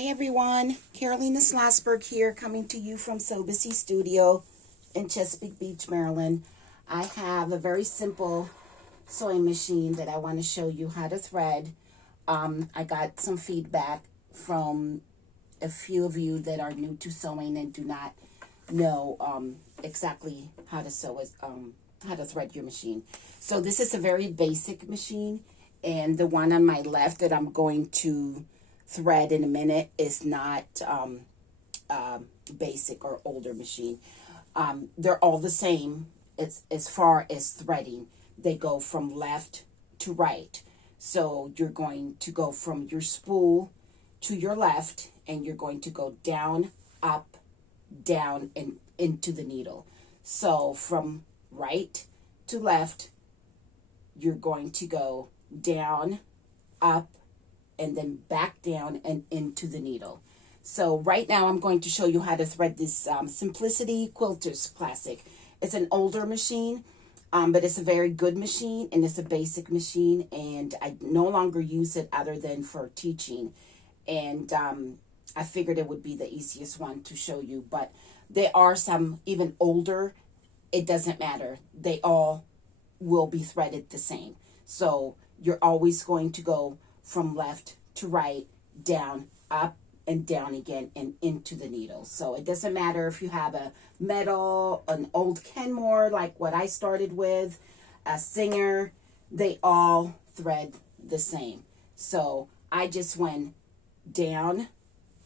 Hi everyone, Carolina Slosberg here, coming to you from So Busy Studio in Chesapeake Beach, Maryland. I have a very simple sewing machine that I want to show you how to thread. I got some feedback from a few of you that are new to sewing and do not know exactly how to sew how to thread your machine. So this is a very basic machine, and the one on my left that I'm going to thread in a minute is not basic or older machine. They're all the same as far as threading. They go from left to right. So you're going to go from your spool to your left, and you're going to go down, up, down, and into the needle. So from right to left, you're going to go down, up, and then back down and into the needle. So right now I'm going to show you how to thread this Simplicity Quilters Classic. It's an older machine, but it's a very good machine, and it's a basic machine, and I no longer use it other than for teaching. And I figured it would be the easiest one to show you, but there are some even older. It doesn't matter. They all will be threaded the same. So you're always going to go from left to right, down, up, and down again, and into the needle. So it doesn't matter if you have a metal, an old Kenmore, like what I started with, a Singer, they all thread the same. So I just went down,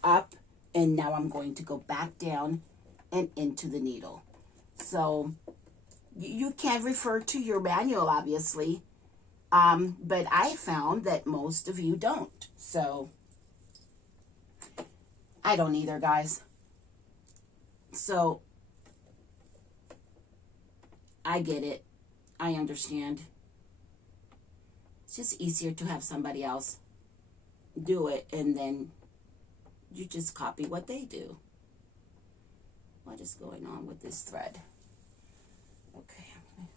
up, and now I'm going to go back down and into the needle. So you can refer to your manual, obviously, but I found that most of you don't. So I don't either, guys. So I get it. I understand. It's just easier to have somebody else do it, and then you just copy what they do. What is going on with this thread? Okay, I'm gonna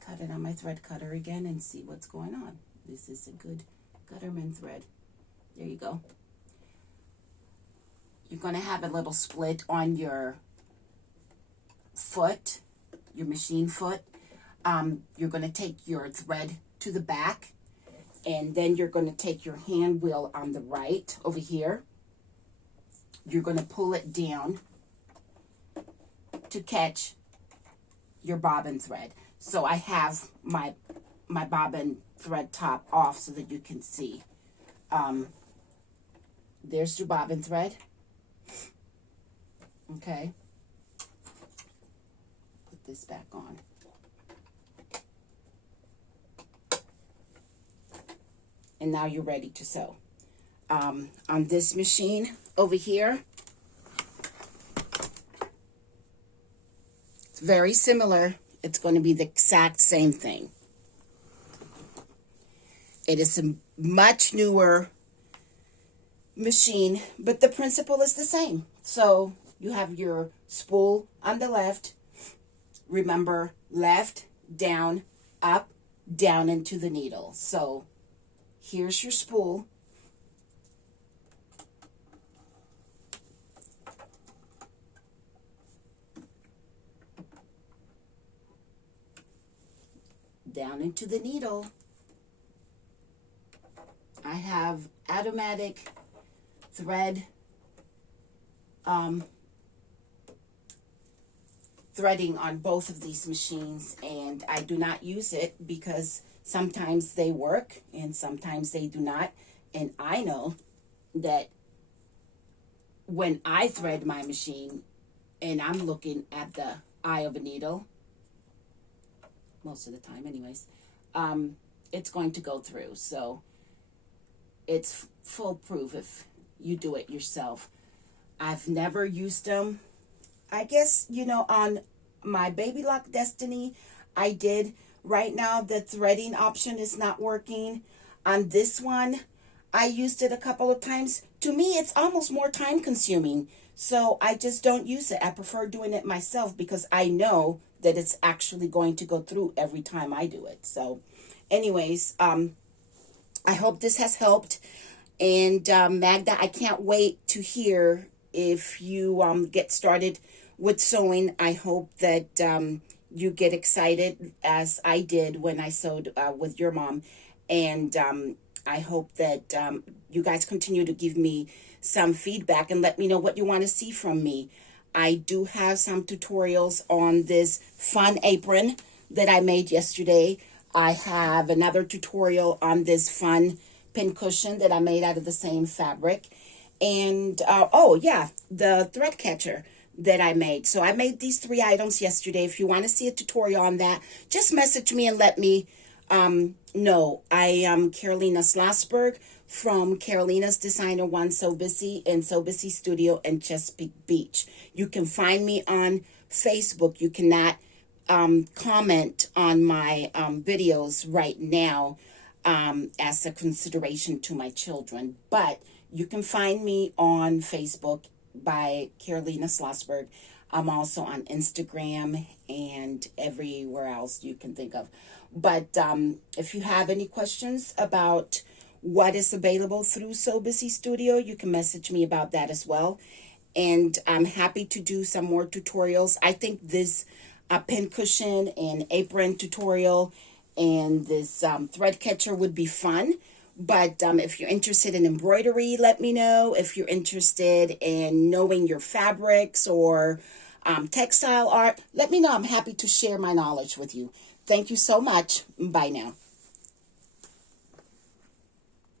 cut it on my thread cutter again and see what's going on. This is a good Gutterman thread. There you go. You're going to have a little split on your foot, your machine foot. You're going to take your thread to the back, and then you're going to take your hand wheel on the right over here. You're going to pull it down to catch your bobbin thread. So I have my bobbin thread top off so that you can see. There's your bobbin thread. Okay. Put this back on. And now you're ready to sew. On this machine over here, it's very similar. It's going to be the exact same thing. It is a much newer machine, but the principle is the same. So you have your spool on the left. Remember, left, down, up, down into the needle. So here's your spool. Down into the needle. I have automatic thread threading on both of these machines, and I do not use it because sometimes they work and sometimes they do not. And I know that when I thread my machine and I'm looking at the eye of a needle, most of the time anyways, it's going to go through. So it's foolproof if you do it yourself. I've never used them. I guess, on my Baby Lock Destiny, I did. Right now, the threading option is not working. On this one, I used it a couple of times. To me, it's almost more time consuming. So I just don't use it. I prefer doing it myself because I know that it's actually going to go through every time I do it. So anyways, I hope this has helped. And Magda, I can't wait to hear if you get started with sewing. I hope that you get excited as I did when I sewed with your mom. And I hope that you guys continue to give me some feedback and let me know what you want to see from me. I do have some tutorials on this fun apron that I made yesterday. I have another tutorial on this fun pincushion that I made out of the same fabric. And, oh yeah, the thread catcher that I made. So I made these 3 items yesterday. If you want to see a tutorial on that, just message me and let me know. I am Carolina Schlossberg from Carolina's Designer One Sew Busy and Sew Busy Studio in Chesapeake Beach. You can find me on Facebook. You cannot comment on my videos right now as a consideration to my children, but you can find me on Facebook by Carolina Schlossberg. I'm also on Instagram and everywhere else you can think of. But if you have any questions about what is available through Sew Busy Studio, you can message me about that as well. And I'm happy to do some more tutorials. I think this pincushion and apron tutorial and this thread catcher would be fun. But if you're interested in embroidery, let me know. If you're interested in knowing your fabrics or textile art, let me know. I'm happy to share my knowledge with you. Thank you so much. Bye now.